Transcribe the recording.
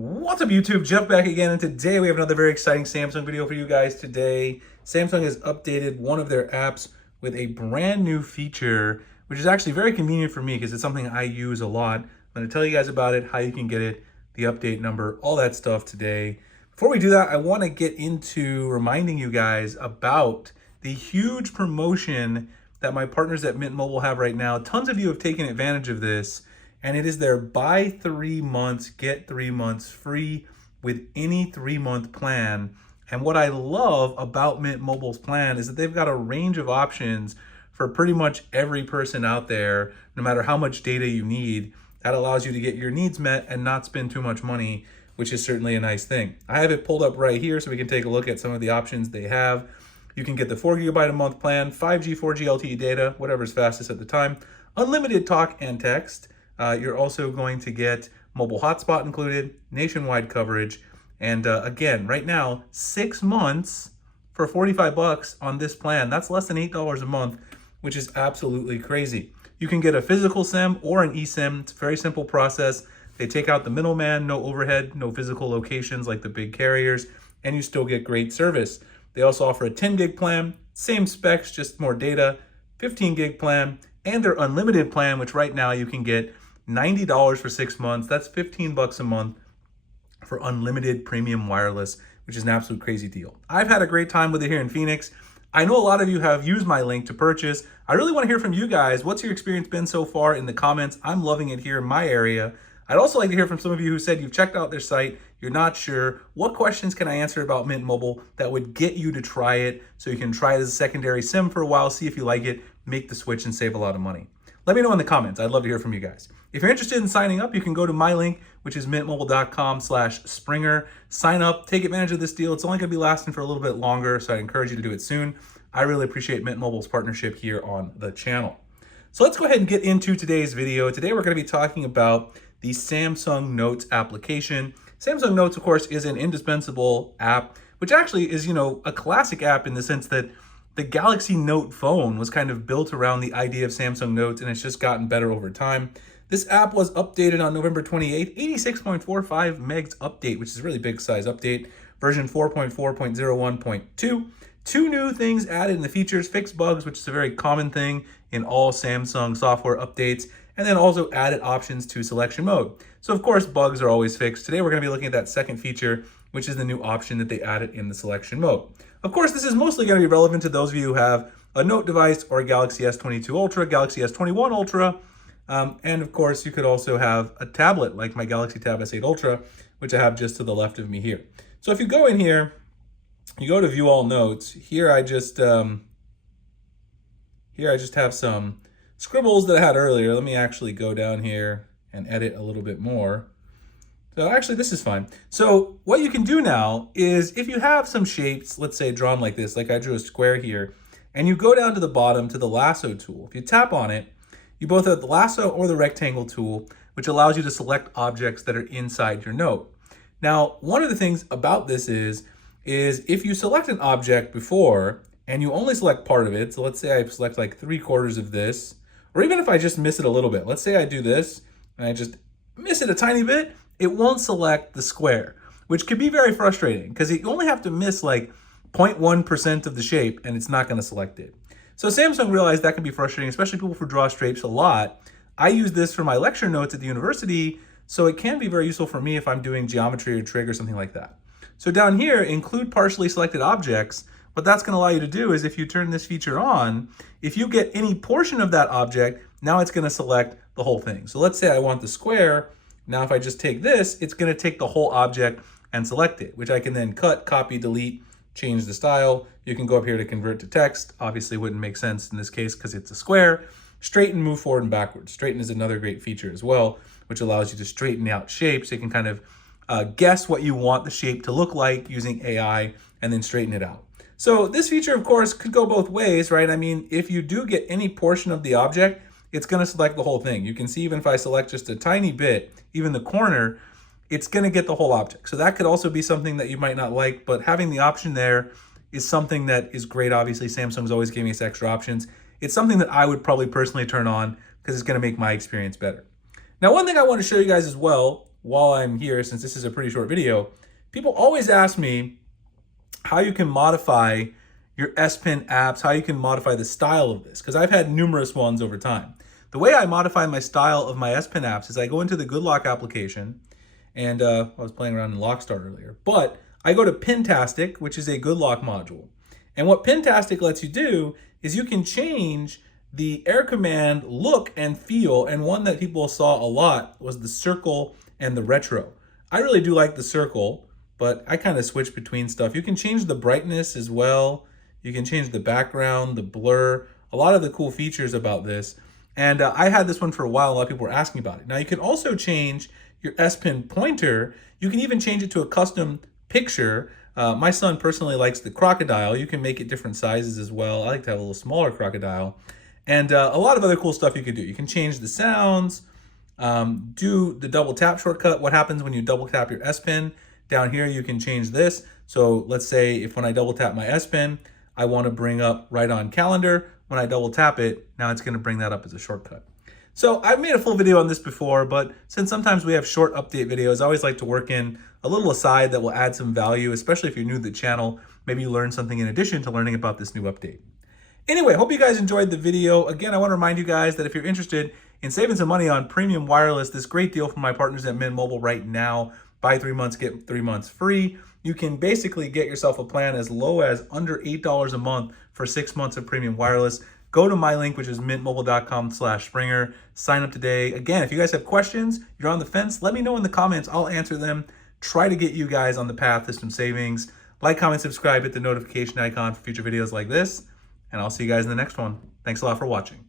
What's up YouTube? Jeff back again, and today we have another very exciting Samsung video for you guys. Today, Samsung has updated one of their apps with a brand new feature, which is actually very convenient for me because it's something I use a lot. I'm going to tell you guys about it, how you can get it, the update number, all that stuff today. Before we do that, I want to get into reminding you guys about the huge promotion that my partners at Mint Mobile have right now. Tons of you have taken advantage of this. And it is their buy 3 months, get 3 months free with any 3-month plan. And what I love about Mint Mobile's plan is that they've got a range of options for pretty much every person out there, no matter how much data you need. That allows you to get your needs met and not spend too much money, which is certainly a nice thing. I have it pulled up right here so we can take a look at some of the options they have. You can get the 4 GB a month plan, 5G, 4G LTE data, whatever's fastest at the time, unlimited talk and text. You're also going to get mobile hotspot included, nationwide coverage, and again, right now, 6 months for 45 bucks on this plan. That's less than $8 a month, which is absolutely crazy. You can get a physical SIM or an eSIM. It's a very simple process. They take out the middleman, no overhead, no physical locations like the big carriers, and you still get great service. They also offer a 10 gig plan, same specs, just more data, 15 gig plan, and their unlimited plan, which right now you can get $90 for 6 months. That's 15 bucks a month for unlimited premium wireless, which is an absolute crazy deal. I've had a great time with it here in Phoenix. I know a lot of you have used my link to purchase. I really want to hear from you guys. What's your experience been so far in the comments? I'm loving it here in my area. I'd also like to hear from some of you who said you've checked out their site, you're not sure. What questions can I answer about Mint Mobile that would get you to try it so you can try it as a secondary SIM for a while, see if you like it, make the switch and save a lot of money? Let me know in the comments. I'd love to hear from you guys. If you're interested in signing up, you can go to my link, which is mintmobile.com/Springer. Sign up, take advantage of this deal. It's only going to be lasting for a little bit longer, so I'd encourage you to do it soon. I really appreciate Mint Mobile's partnership here on the channel. So let's go ahead and get into today's video. Today we're going to be talking about the Samsung Notes application. Samsung Notes, of course, is an indispensable app, which actually is, a classic app in the sense that the Galaxy Note phone was kind of built around the idea of Samsung Notes, and it's just gotten better over time. This app was updated on November 28th, 86.45 megs update, which is a really big size update, version 4.4.01.2. Two new things added in the features: fixed bugs, which is a very common thing in all Samsung software updates, and then also added options to selection mode. So of course, bugs are always fixed. Today we're going to be looking at that second feature, which is the new option that they added in the selection mode. Of course, this is mostly going to be relevant to those of you who have a Note device or a Galaxy S22 Ultra, Galaxy S21 Ultra, and of course, you could also have a tablet like my Galaxy Tab S8 Ultra, which I have just to the left of me here. So if you go in here, you go to View All Notes. Here I just have some scribbles that I had earlier. Let me actually go down here and edit a little bit more. So actually, this is fine. So what you can do now is if you have some shapes, let's say drawn like this, like I drew a square here, and you go down to the bottom to the lasso tool. If you tap on it, you both have the lasso or the rectangle tool, which allows you to select objects that are inside your note. Now, one of the things about this is if you select an object before and you only select part of it, so let's say I select like 3/4 of this, or even if I just miss it a little bit, let's say I do this and I just miss it a tiny bit, it won't select the square, which can be very frustrating because you only have to miss like 0.1% of the shape and it's not going to select it. So Samsung realized that can be frustrating, especially people who draw shapes a lot. I use this for my lecture notes at the university, so it can be very useful for me if I'm doing geometry or trig or something like that. So down here, include partially selected objects. What that's going to allow you to do is if you turn this feature on, if you get any portion of that object, now it's going to select the whole thing. So let's say I want the square. Now if I just take this, it's going to take the whole object and select it, which I can then cut, copy, delete, change the style. You can go up here to convert to text. Obviously wouldn't make sense in this case because it's a square. Straighten, move forward and backwards. Straighten is another great feature as well, which allows you to straighten out shapes. You can kind of guess what you want the shape to look like using AI and then straighten it out. So this feature, of course, could go both ways, right? I mean, if you do get any portion of the object, it's going to select the whole thing. You can see even if I select just a tiny bit, even the corner, it's going to get the whole object. So that could also be something that you might not like, but having the option there is something that is great. Obviously, Samsung's always giving us extra options. It's something that I would probably personally turn on because it's going to make my experience better. Now, one thing I want to show you guys as well while I'm here, since this is a pretty short video, people always ask me how you can modify your S Pen apps, how you can modify the style of this, because I've had numerous ones over time. The way I modify my style of my S Pen apps is I go into the GoodLock application, and I was playing around in Lockstar earlier, but I go to Pentastic, which is a GoodLock module. And what Pentastic lets you do is you can change the Air Command look and feel, and one that people saw a lot was the circle and the retro. I really do like the circle, but I kind of switch between stuff. You can change the brightness as well. You can change the background, the blur, a lot of the cool features about this. And I had this one for a while. A lot of people were asking about it. Now you can also change your S Pen pointer. You can even change it to a custom picture. My son personally likes the crocodile. You can make it different sizes as well. I like to have a little smaller crocodile. And a lot of other cool stuff you can do. You can change the sounds, do the double tap shortcut. What happens when you double tap your S Pen? Down here, you can change this. So let's say if when I double tap my S Pen, I want to bring up Right On Calendar. When I double tap it, now it's going to bring that up as a shortcut. So I've made a full video on this before, but since sometimes we have short update videos, I always like to work in a little aside that will add some value, especially if you're new to the channel. Maybe you learn something in addition to learning about this new update. Anyway, hope you guys enjoyed the video. Again, I want to remind you guys that if you're interested in saving some money on premium wireless, this great deal from my partners at Mint Mobile right now, buy 3 months, get 3 months free. You can basically get yourself a plan as low as under $8 a month for 6 months of premium wireless. Go to my link, which is mintmobile.com/Springer. Sign up today. Again, if you guys have questions, you're on the fence, let me know in the comments. I'll answer them. Try to get you guys on the path to some savings. Like, comment, subscribe, hit the notification icon for future videos like this. And I'll see you guys in the next one. Thanks a lot for watching.